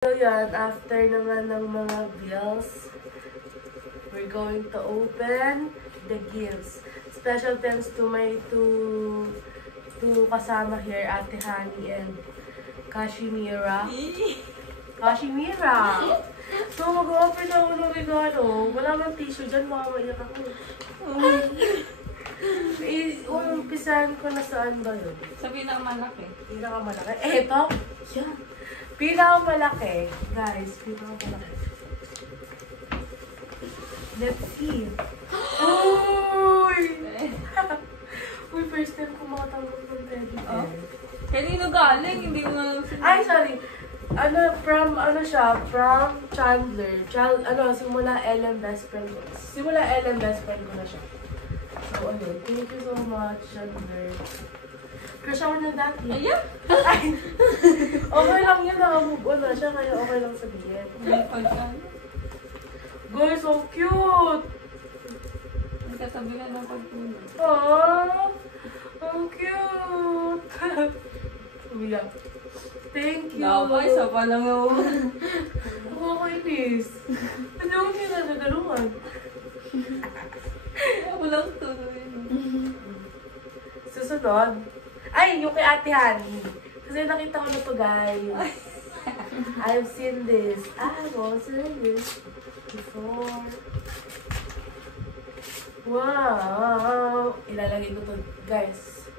So yan, after naman ng mga bills, we're going to open the gifts. Special thanks to my two kasama here, Ate Hani and Kashimira. So mag-open ako ng regalo. Wala mang tissue dyan, mamaiyak ako. Umpisahan ko na saan ba yun? Sa pinakamalaki. Pinakamalaki? Eto? Yan. Pinakamalaki. Guys, pinakamalaki. Let's see. Uy! Uy, first time ko makatanggap ng teddy bear. Kanino galing? Hindi mo... Ay, sorry. From Chandler. Simula LM best friend ko. Simula LM best friend ko na siya. So, thank you so much, Chandler. Crush ako niya dati. Ayan? Ay! Okay lang yun, naka-move on na siya, kaya okay lang sabihin. Guys, so cute! Nagkatabi ka ng pagpunan. Aww! Ang cute! Umiyak. Thank you! Dapat, isa pa lang yun. Nakakainis. Hindi ako kinagagaluhan. Ako lang to. Susunod. Ay, yung kay Ate Hani. Kasi nakita ko na to, guys. I've seen this. I've also seen this before. Wow! Ilalagay ko to, guys.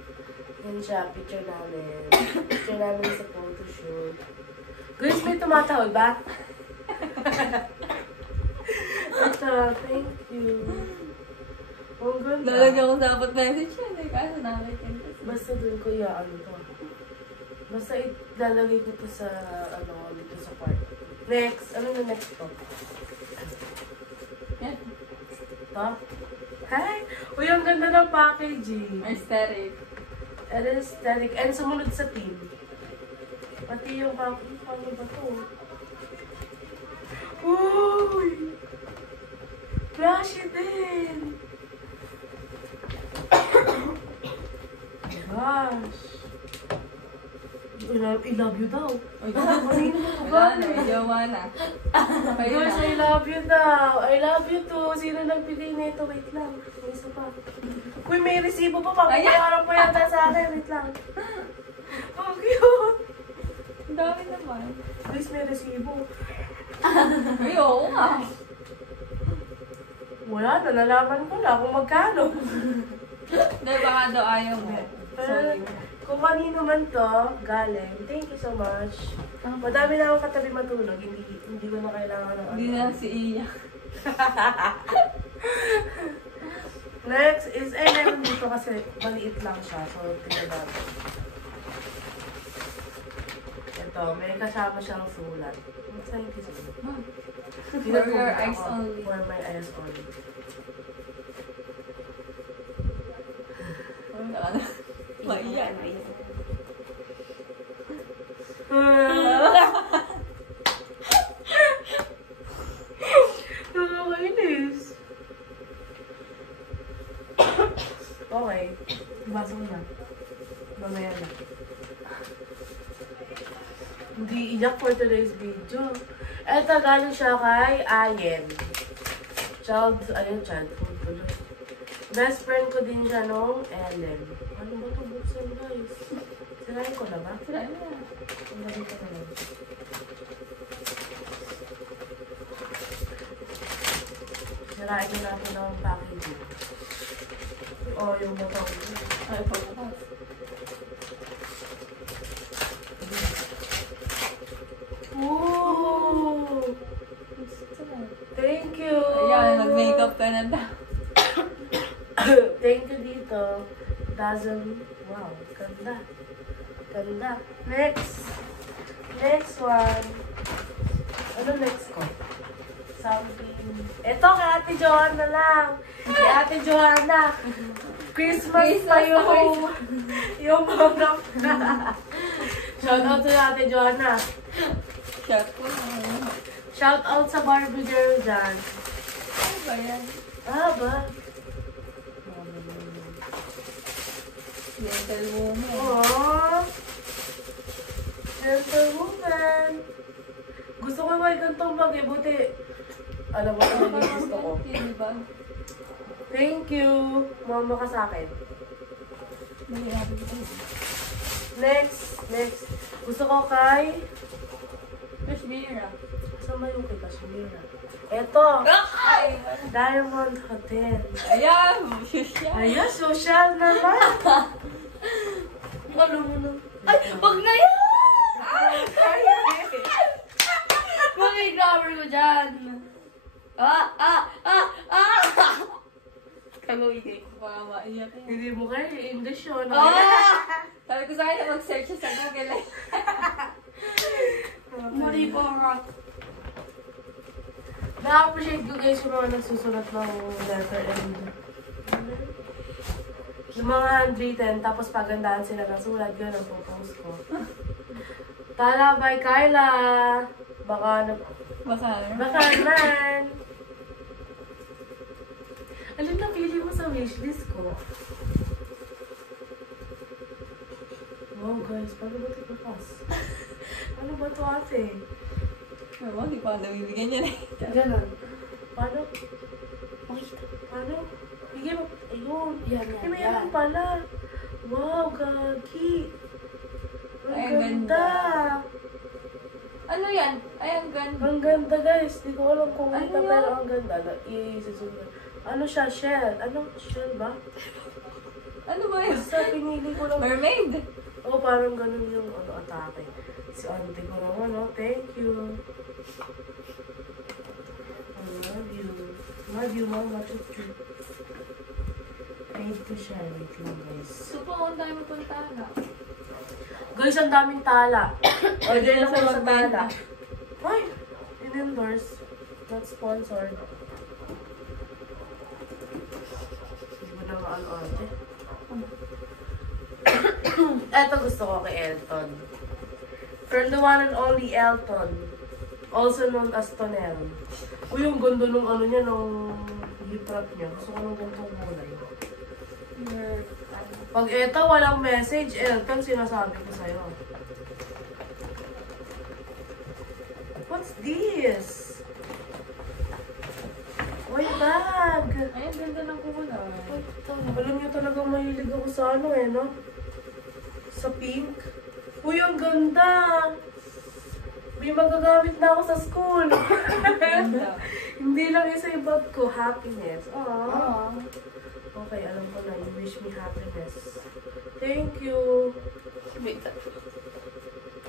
Yan siya, picture namin. Picture namin sa photoshoot. Guys, may tumatawag ba? Ito, thank you. Ang ganda. Lalagyan ko dapat message yan eh. Kaso nakakita. Basta doon ko iaan to. Basta ilalagay ko to sa, dito sa part. Next. Ano na next to? Yan. Ito? Hi! Uy, ang ganda ng packaging. Aesthetic. Aesthetic. And sumunod sa team. Pati yung packaging. Paano ba to? Uy! Flashy din! Gosh! I love you daw. Kanino mo to ba? Wala na, jowa na. Guys, I love you daw. I love you too. Sino nagbigay nito? Wait lang. May isa pa. Uy, may resibo pa. Pagkakarap mo yata sa akin. Wait lang. Oh, cute. Ang dami naman. Guys, may resibo. Ay, oo nga. Wala na. Nalaman ko na kung magkano. Hindi, baka daw ayaw mo. Sorry. Kung kanino man to, galing. Thank you so much. Madami na akong katabi matulog. Hindi ko na kailangan ng Hindi na si Iya. Next is, meron dito kasi maliit lang siya. So, tingnan natin. Ito, may kasama siyang sulat. What's that yung sulat? For your eyes only. For my eyes only. Maiyan. Nakakainis. Okay. Basa ko na. Mamaya na. Hindi iyak for today's video. Eto, galing siya kay Ayen. Childhood pala. Best friend ko din siya nung Ellen. Ano ba ito buksan, guys? Sirahin ko na ba? Sirahin na. Sirahin ko na lang. Sirahin ko natin ang packaging. Oh, yung botong. Ay, pagbukas. Ooh! Thank you! Ayan, mag-makeup ka na daw. Thank you dito. Wow, ganda. Ganda. Next one. Ano next ko? Something. Ito, kay Ate Joanna lang. Kay Ate Joanna. Christmas pa yung mga Shout out to Ate Joanna. Shout po. Shout out sa Barbie girl dyan. Ano ba yan? Ba? Gentlewoman. Aww. Gentlewoman. Gusto ko may gantong bag eh. Buti, alam mo ano yung gusto ko. Di ba? Thank you. Mama ka sa akin. Next. Gusto ko kay... Kashmira. Saan ba yung kay Kashmira? Eto! Ay! Diamond Hotel. Ayan! Social! Ayun, social naman! Ano mo na? Ay! Wag na yan! Wag yung grammar ko dyan! Kagawin ko pa maiyak yan. Hindi mo kayo, English yun. Sabi ko sa kanya mag-search siya sa Google eh. Mali po nga. Na-appreciate ko guys yung mga nagsusulat ng letter and yung mga handwritten, tapos pagandahan sila ng sulat, yun ang post ko. Tala by Kyla! Baka naman! Alin na pili mo sa wishlist ko? Wow guys, paano ba ito bukas? Ano ba ito ate? Ewan, di pa nabibigyan niya na Ganon. Paano? Paano? Bigyan mo. Ayun. Yan. Meron pala. Wow, gagi. Ay, Ang ganda. Ano yan? Ay, ang ganda. Ang ganda guys. Di ko alam kung Ano ito, yan? pero ang ganda. I-susunod. Ano siya? Shell? Ano? Shell ba? Ano ba yun? Basta pinili ko lang. Mermaid? Oo, parang ganun yung atake. Si auntie ko naman, no? Thank you. I love you. Love you, mama. Chuchu. Paid ko siya. Wait lang, guys. So, kung tayo mapunta na. Guys, ang daming tala. Order na kayo sa magbenta. tala. Ay! In-endorse. Not sponsored. Hindi mo na maano-ate. Eto gusto ko kay Elton. From the one and only Elton. Also known as Tonel. Uy, yung ganda nung ano niya, nung hip hop niya. Gusto ko nung gantong kulay. Pag eto, walang message, Elton, sinasabi ko sa'yo. What's this? Uy, bag! Ay, ang ganda ng kulay. Alam niyo talagang mahilig ako sa ano eh, no? Sa pink. Uy, ang ganda! May magagamit na ako sa school. Ganda. Hindi lang isa yung bag ko, happiness. Aww. Oo. Okay, alam ko na. You wish me happiness. Thank you. Wait.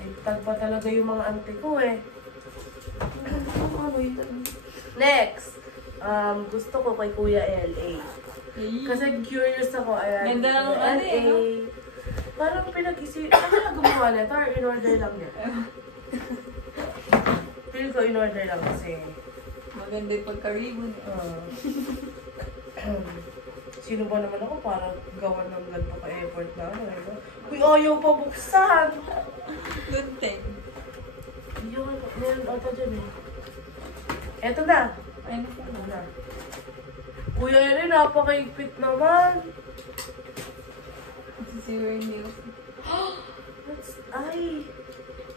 Ay, tag pa talaga yung mga auntie ko eh. Ang ganda ng ano ito. Next. Gusto ko kay Kuya L.A. Kasi curious ako. Ayan. Ganda ng ano eh, no? Parang pinag-isip. Ano na gumawa nito? Or in-order lang niya? Feel ko in-order lang kasi. Maganda yung pagka-ribbon. Sino ba naman ako para gawan ng ganito ka-effort na ano, diba? Uy, ayaw pa buksan! Good thing. Yun, meron ata dyan eh. Eto na! Ayun po Eto na. na. Kuya yun eh, napakaigpit naman! This is your news. Ay!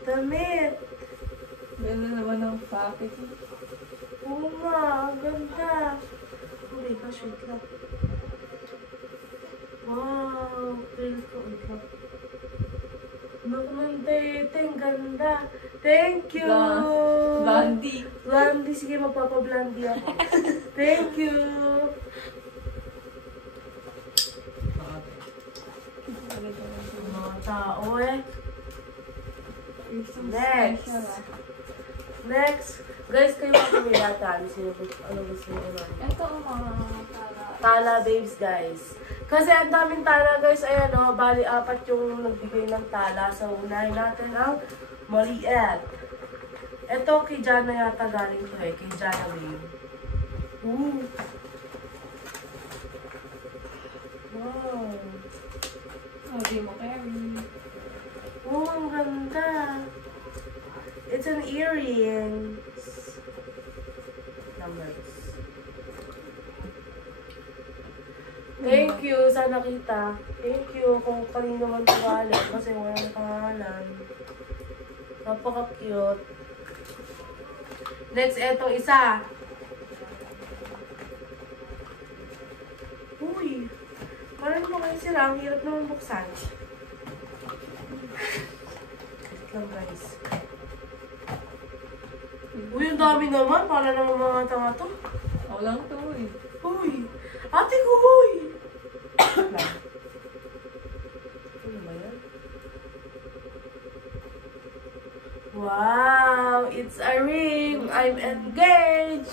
Damit! Ganda naman ang package. Oo nga, ang ganda! Oh my gosh, wait lang. Wow! Feel ko, wait lang. Nakumandete, ang ganda! Thank you! Blondie. Blondie, sige, magpapa-blondie ako. Thank you! Mga tao eh. Next. Next. Guys, kayo ang pumila tali. Ano gusto nyo naman? Ito ang mga tala. Tala babes, guys. Kasi ang daming tala, guys. Ayan, o. Bali, 4 yung nagbigay ng tala. So, unahin natin ang maliit. Ito, kay Jana yata galing to eh. Kay Jana babe. Ooh. Wow. Oh, di mo carry. Oh, ang ganda. It's an earrings. Numbers. Thank you sa nakita. Thank you kung kanino man tuwalin kasi walang pangalan. Napaka-cute. Next, etong isa. Uy, parang mo kayo sila. Ang hirap naman buksan. Wait lang guys. Uy, ang dami naman. Para naman mga tanga to. Ako lang to eh. Uy, ate ko, uy! Wait lang. Ano ba yan? Wow! It's a ring! I'm engaged!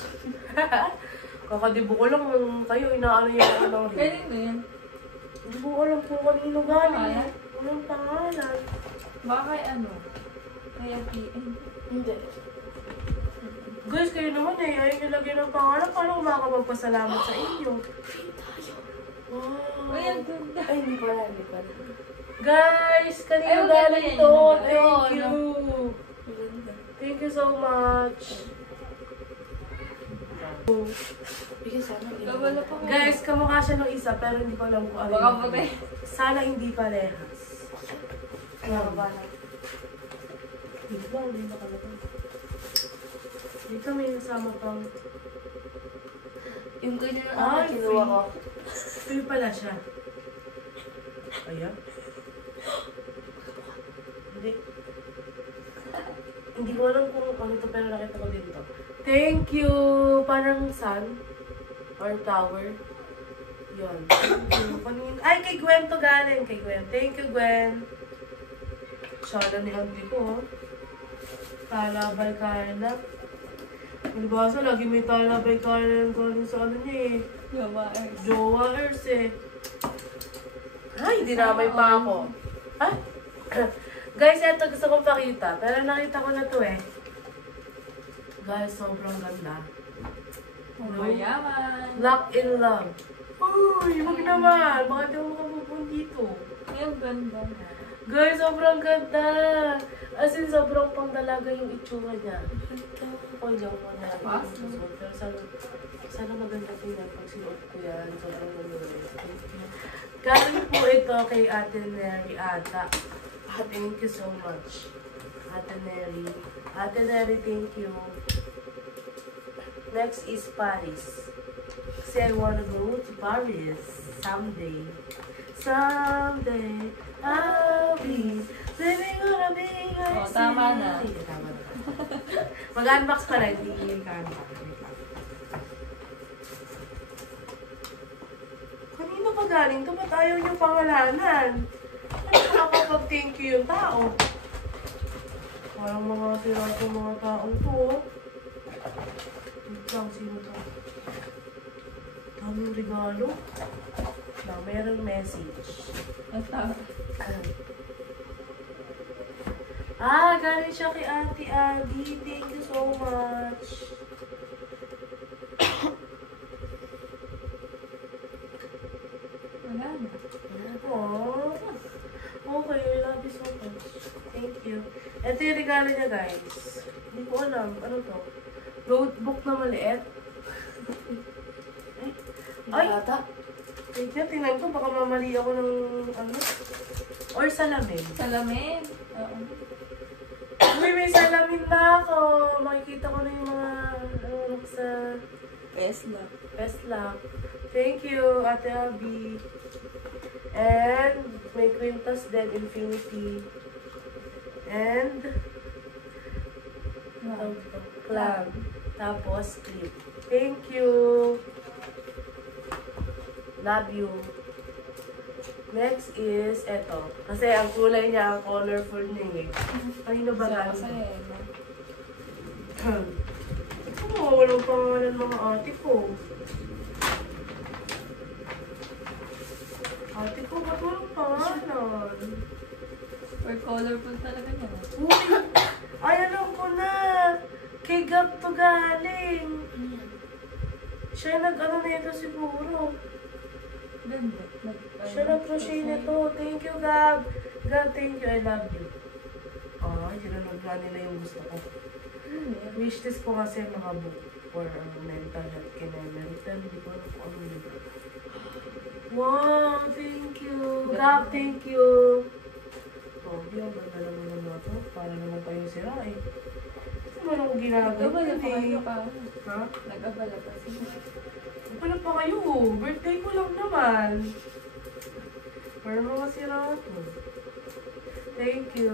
Kakadibo ko lang kung kayo inaano yung ano ng ring. Pwede ba yan? Hindi ko alam kung kanino galing. Ayan? Walang pangalan. Baka kay ano? Kaya PM. Hindi. Guys, kayo naman eh. Ayaw nyo lagyan ng pangalan. Paano makakapagpasalamat sa inyo? Wow! Uy, ang ganda. Ay, hindi pala, hindi pala. Guys, kanino Ay, maganda galing yan, to? yun. Thank Ayun, you. Ang ganda. Thank you so much. Gawala pa ko. Guys, kamukha siya ng isa pero hindi ko alam kung ano. Baka yun. puti. Sana hindi parehas. Dito ba? Hindi nakalagay. Dito may nasama pang... Yung ganyan Ay, na kinuha ko. Free pala siya. Ayan. Hindi. Hindi ko alam kung ano to pero nakita ko dito. Thank you! Parang sun. Or tower. Yun. Thank you. Ay, kay Gwen to galing. Kay Gwen. Thank you, Gwen. Sana ni Auntie ko, oh. Talabay kainap. Malibasa, lagi may talabay kainap galing sa ano niya eh. Gawain. Jowa Earth eh. Ay, dinamay pa ako. Ha? Guys, eto gusto kong pakita. Pero nakita ko na to eh. Guys, sobrang ganda. Mayaman. Lock in love. Uy, wag naman. Baka di ako makapupun dito. Ay, ang ganda. Guys, sobrang ganda. As in, sobrang pangdalaga yung itsura niya. Pang joke mo na. Pero sana maganda tingnan pag sinuot ko yan. Sobrang ganda. Galing po ito kay Ate Neri Ata. Thank you so much. Ate Neri. Ate Neri, thank you. Next is Paris. Kasi I wanna go to Paris someday. Someday, I'll be living on a big Oh, tama na. Tama na. Mag-unbox pa rin. Hindi ka-unbox. Kanino pa galing to? Ba't ayaw niyo pangalanan? Ano nakakapag-thank you yung tao? Parang mga sira sa mga taong to. Wait lang, sino to? Daming regalo. Na, mayroong message. Ito. Galing siya kay Ate Abby. Thank you so much. Wala na. Oh. Okay, I love you so much. Thank you. Ito yung regalo niya, guys. Hindi ko alam. Ano to? Notebook na maliit. Ay! Bata. Wait nga, tingnan ko. Baka mamali ako ng ano. Or salamin. Salamin. Oo. Uy, may salamin na ako. Makikita ko na yung mga ano sa Tesla. best luck. Thank you, Ate Abby. And may Quintas din, Infinity. And clam. Tapos clip. Thank you. Love you. Next is eto. Kasi ang kulay niya, ang colorful niya eh. Kanino ba galing? Kasi, Oo, walang pangalan mga ate ko. Ate ko, ba't walang pangalan? for colorful talaga niya. Uy! Ay, alam ko na! Kay Gab to galing. Siya nag-ano na ito siguro. Ganda. Siya nag-crochet nito. Thank you, Gab. Gab, thank you. I love you. Sinanagla nila yung gusto ko. Wishlist ko kasi mga book for mental health kinemerital. Hindi ko alam kung ano yun. Wow, thank you. Gab, thank you. Oh, yung ganda naman naman ito. Para naman kayong sira eh. naman ako ginagawa. Nag-abala pa kayo ka. Ha? Nag-abala pa siya. Wala pa kayo. Birthday ko lang naman. Para mga sirato. Thank you.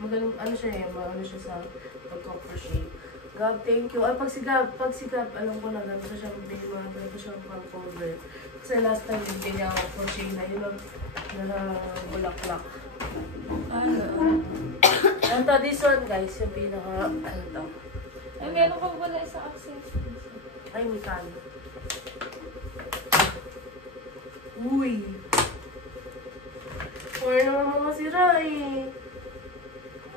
Magaling, ano siya eh, ano siya sa pagka-crochet. Gab, thank you. Ay, pag si Gab, alam ko na ganito siya, ganito siya pang-cover. Kasi last time, hindi niya ako crochet na yun, na bulaklak. Ano? Ito, this one guys, yung pinaka, ano to? Ay, meron kang wala sa accessories. Ay, may kano. Uy! Or naman mga sira eh.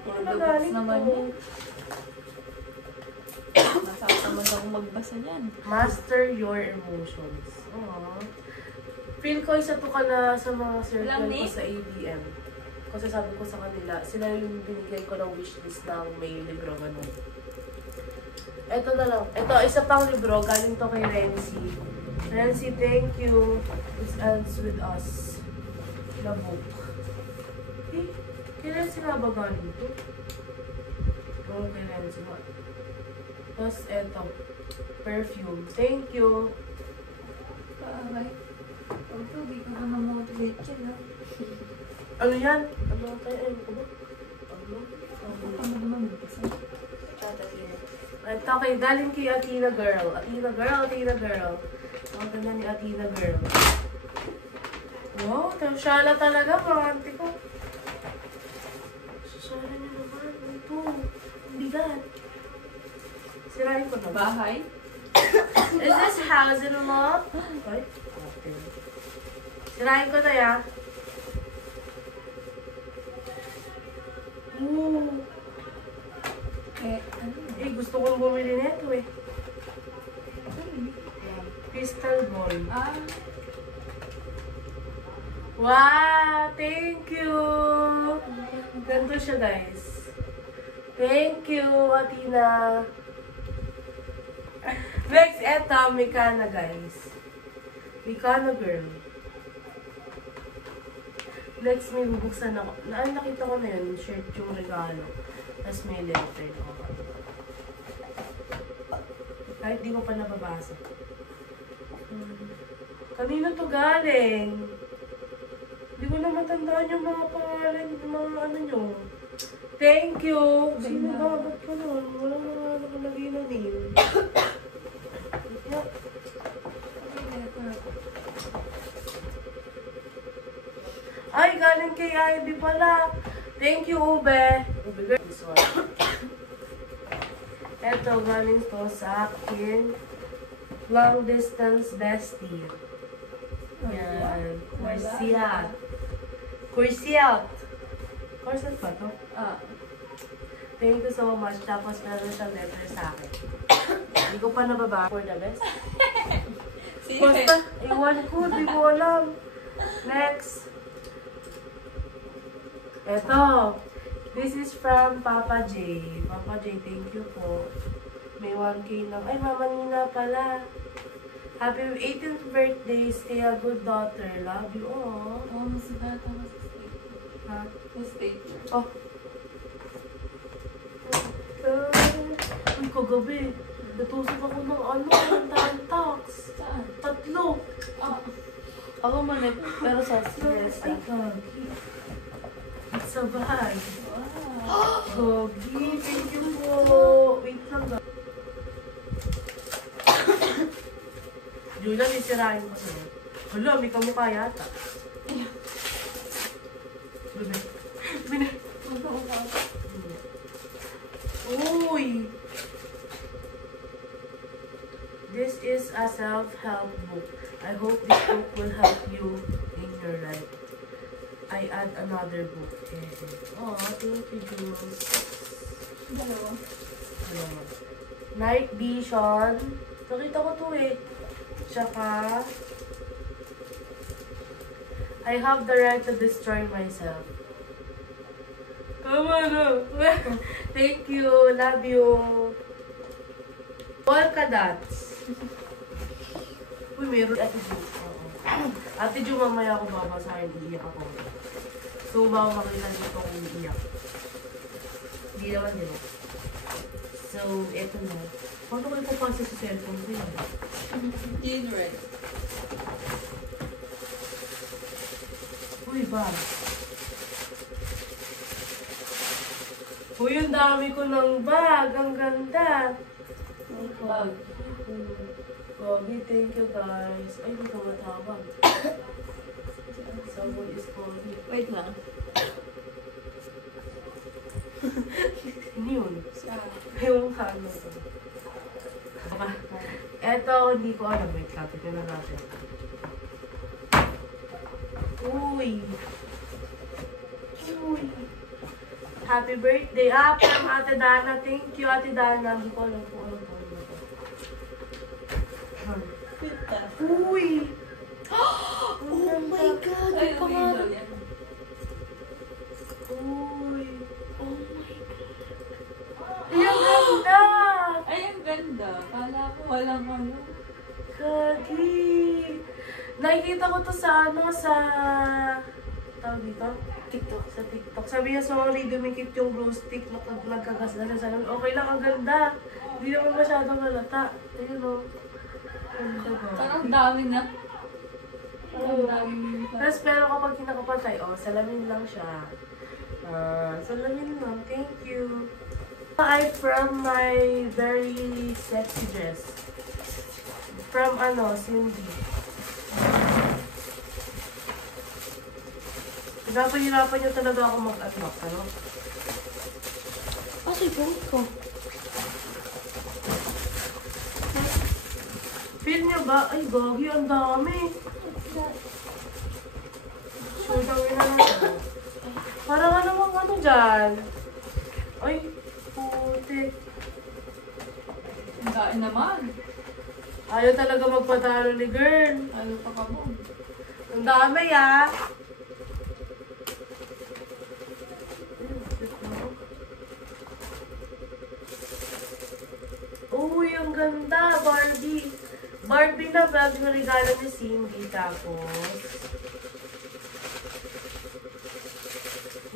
Ano ba galing naman to? yan. Nakakamad ako magbasa niyan. Master your emotions. Aww. Feel ko isa to ka na sa mga circle ko sa ABM. Kasi sabi ko sa kanila, sila yung binigay ko ng wishlist ng may libro ganun. Ito na lang. Ito, isa pang libro. Galing to kay Renzi. Renzi, thank you. This ends with us. The book. Eh, kay Renzi nga ba galing to? Oo, kay Renzi nga. Tapos, eto. Perfume. Thank you. Paaray. Huwag to, di ko na ma-motivate yan, ha? Ano yan? Ano tayo? Ano ko ba? Ano? Ano naman magbasa? Ito kay galing kay Athena Girl. Athena Girl, Athena Girl. Ang ganda ni Athena Girl. Wow, shala talaga, mga auntie ko. Shala niya naman. Ito. Ang bigat. Sirain ko na. Bahay? Is this house in law? Ay, okay. Sirain ko na ya. Ooh. Ano? Eh, gusto kong bumili nito eh. Crystal ball. Ah, Wow! Thank you! Ganito siya, guys. Thank you, Athena. Next, eto, Mikana, guys. Mikana girl. Next, may bubuksan ako. Nakita ko na yun, shirt yung regalo. Tapos may letter ako. Kahit di ko pa nababasa. Kanino to galing? Hindi ko na matandaan yung mga pangalan, yung mga ano nyo. Thank you! Sino ba? Ba't ka nun? Wala na nakalagay na name. Yeah. Ay, galing kay Ivy pala. Thank you, Ube. Ube girl, this one. Eto, galing to sa akin. Long distance bestie. Yan. Corsiat. Corsiat. Corsiat ba to? ah. Thank you so much. Tapos meron siyang letter sa akin. Hindi ko pa nababa. For the best. Basta, iwan ko. Di ko alam. Next. Eto. This is from Papa J. Papa J, thank you po. May 1K lang. Ay, Mama Nina pala. Happy 18th birthday. Stay a good daughter. Love you all. Oh, masibata ka sa state. Ha? Sa state. Oh. Ay, kagabi. Natusok ako ng ano, ng tax. Saan? 3. Ah. Ako man eh, pero sa stress. Ay, kagi. Sa bahay. Wow. Gogi, thank you po. Wait lang ba? Julia, nisirain ko sa'yo. Hala, may kamukha yata. Bine. Bine. Uy! This is a self-help book. I hope this book will help you in your life. I add another book. Oh, thank you, Jules. Dalawa. Night Vision. Nakita ko to eh. Tsaka, I have the right to destroy myself. Tama na. Thank you. Love you. Polka dots. Uy, meron Ate Ju. Ate Ju, mamaya ako babasahin. Iiyak ako. So, baka makita dito kung iiyak. Hindi naman, di ba? So, eto na. Paano kayo papasa sa cellphone ko yun? General. Uy, bag. Uy, ang dami ko ng bag. Ang ganda. Bag. Gogi, thank you guys. Ay, hindi ko matawag. Someone is calling. Wait lang. Ano yun? Sa... Yung kano to. Baka. Eto, hindi ko alam. Wait, lapit na natin. Uy. Uy. Happy birthday. Ah, from Ate Dana. Thank you, Ate Dana. Hindi ko alam kung ano po. Pita. Uy. Oh my God! Ay, pangalan. yan. Uy. Oh my God. Ay, ang ganda. Ay, ang ganda. Kala ko walang ano. Kagi. Nakikita ko to sa tawag dito? TikTok. Sa TikTok. Sabi niya, sorry, dumikit yung glow stick. Nagkagas na sa salon. Okay lang, ang ganda. Hindi naman masyadong halata. Ayun o. Ganda ba? Parang dami na. Parang dami. Tapos pero kapag kinakapatay, salamin lang siya. Salamin lang. Thank you. I from my very sexy dress. From Cindy. Hirapan niyo talaga ako mag-unlock, ano? Kasi phone ko. Feel niyo ba? Ay, gagi, ang dami. Sure, gawin na natin. Parang ano dyan? Ay, puti. Ang daan naman. Ayaw talaga magpatalo ni girl. Ayaw pa ka mo. Ang dami, ah. Uy, ang ganda, Barbie. Barbie na bag na regalo ni Cindy. Tapos,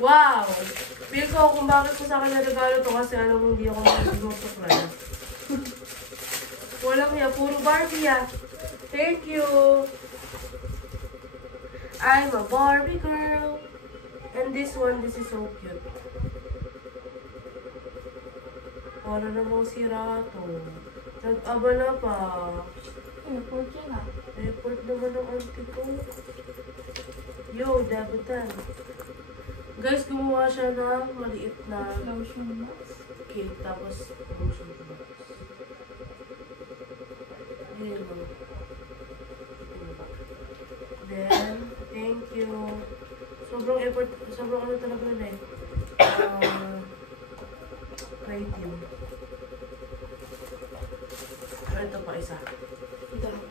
wow! Feel ko kung bakit ko sa akin na regalo to kasi alam mo hindi ako mag-suklan. Walang niya, puro Barbie ah. Thank you! I'm a Barbie girl. And this is so cute. Para namang sira to. Nag-abala pa. Airport yan ah. Report naman ng auntie ko. Yo, debutan. Guys, gumawa siya ng maliit na Lotion mask. cake. Tapos, lotion box. Ayan o. Then, thank you. Sobrang effort, sobrang ano talaga na eh. Creative. Ito pa isa. Dami.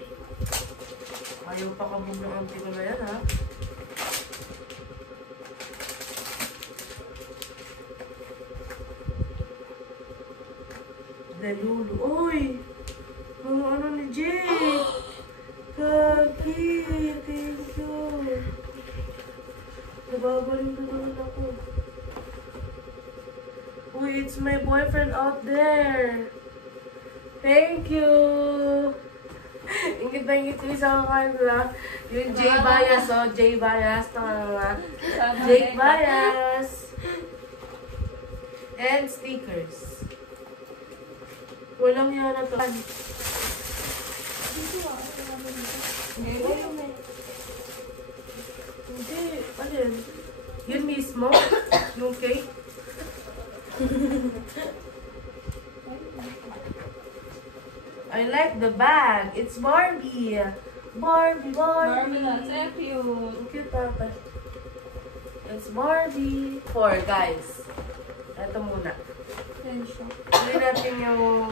Ayaw pa kabog ng auntie ko na yan, ha? Delulu. Uy! Mga ano ni Jake? Kaki! Thank you! Nababaling na naman ako. Uy, it's my boyfriend out there! Thank you! Ingit na ingit ko sa kanila. Yung Jay Bias, Jay Bias. Jake Bias. And stickers. Walang yan na to. Hindi. Alin? Yun mismo? Yung cake? I like the bag. It's Barbie. Barbie. Marvelous. Ay, cute. Ang cute papa. It's Barbie. 4 guys. Ito muna. Tension. Hindi natin yung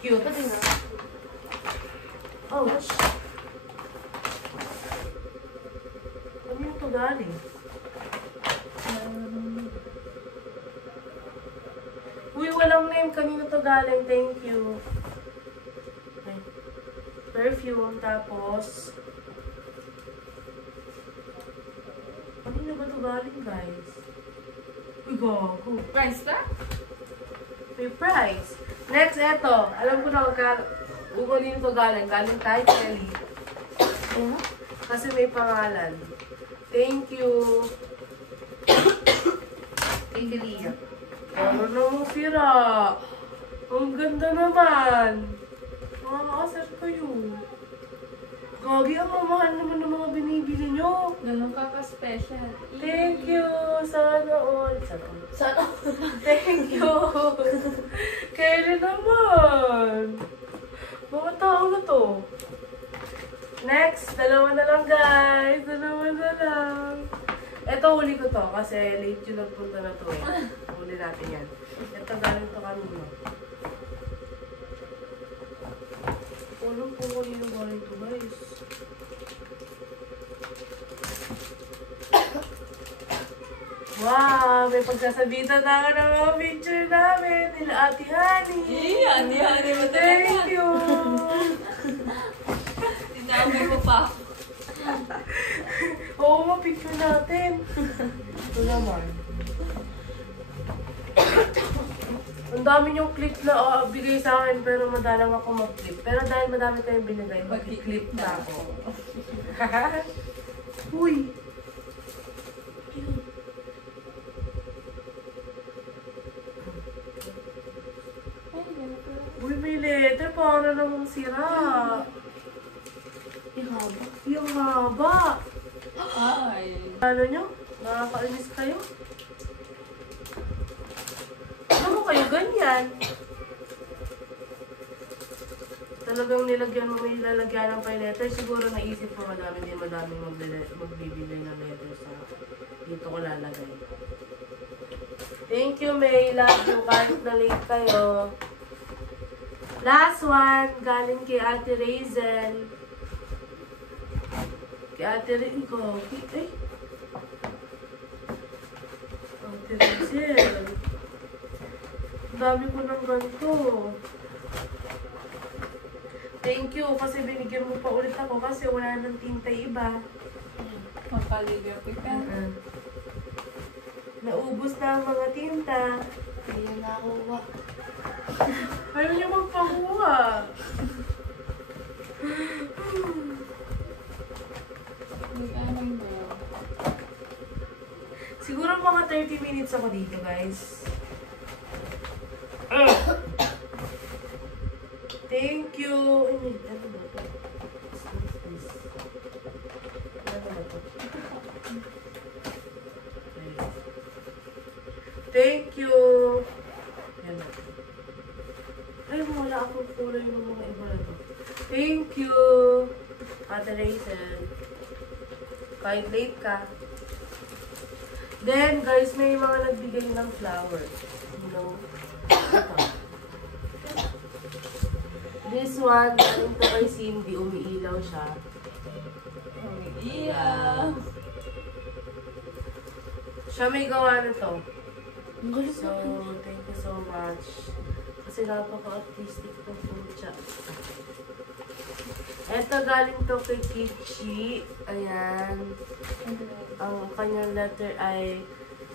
cute. Oh, ano yung to galing? Uy, walang name. Kanino to galing? Thank you. Okay. Perfume. Tapos, kanino ba to galing, guys? Uy, gago. Price ka? May prize. Next, eto. Alam ko na ukulin ito galing. Galing kay Kelly. Kasi may pangalan. Thank you. Thank you, Lia. Ano namang sira? Ang ganda naman. Makakasar kayo. Gagi, ang mamahal naman ng mga binibili nyo. Ganun ka-special. Thank you. Sana all. Sana all. Thank you. Kailan naman? Mga tao na to. Next, dalawa na lang guys. Dalawa na lang. Ito, huli ko to kasi late yung nagpunta na to eh. Huli natin yan. Ito, galing to kanino. Walang po kanino galing to guys. Wow! May pagsasabitan na ako ng mga picture namin. Nila Ate Honey. Ate Honey mo Thank you. Tinamay mo pa ako. Oo, ma-picture natin. Ito naman. Ang dami yung clip na bigay sa akin pero madalang ako mag-clip. Pero dahil madami tayong binigay, mag-clip na ako. Uy! Uy, may letter. Paano namang sira? Yung haba. Yung haba. Ay. Ano nyo? Nakakainis kayo? Ano mo kayo ganyan? Talagang nilagyan mo may lalagyan ng kay letter. Siguro naisip mo madaming magbibigay ng letter sa dito ko lalagay. Thank you, May. Love you. Kahit na late kayo. Last one. Galing kay Ate Razel. Kay Ate Razel. Eh? Ate Razel. Ang dami ko ng ganito. Thank you. Kasi binigyan mo pa ulit ako kasi wala nang tinta iba. Mapaligapi ka. Naubos na ang mga tinta. Hindi na nakuha. Ayaw niyo magpakuha. Siguro mga 30 minutes ako dito, guys. Thank you. Ano ba ito? Ano ba ito? Thank you. Yan na. Ay, wala akong kulay ng mga iba na to. Thank you. Ate Rachel. Kahit late ka. Then, guys, may mga nagbigay ng flower. You know? Ito. This one, galing to kay Cindy. Umiilaw siya. Iya. Siya may gawa na to. So, thank you so much. Kasi napaka-artistic ng food siya. Ito galing to kay Kichi. Ayan. Ang kanyang letter ay,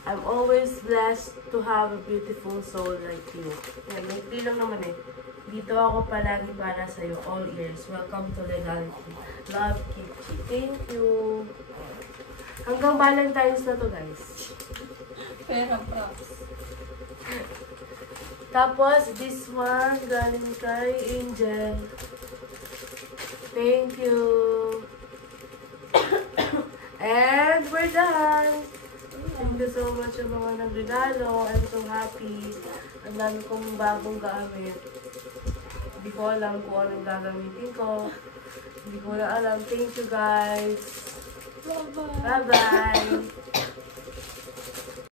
I'm always blessed to have a beautiful soul like you. Yan, may lang naman eh. Dito ako palagi para sa'yo, all ears. Welcome to Legality. Love, Kichi. Thank you. Hanggang Valentine's na to, guys. Pera props. Tapos, this one, galing kay Angel. Thank you. And we're done. Thank you so much sa mga nagregalo. I'm so happy. Ang dami kong bagong gamit. Hindi ko alam kung anong gagamitin ko. Hindi ko na alam. Thank you guys. Bye-bye. Bye-bye.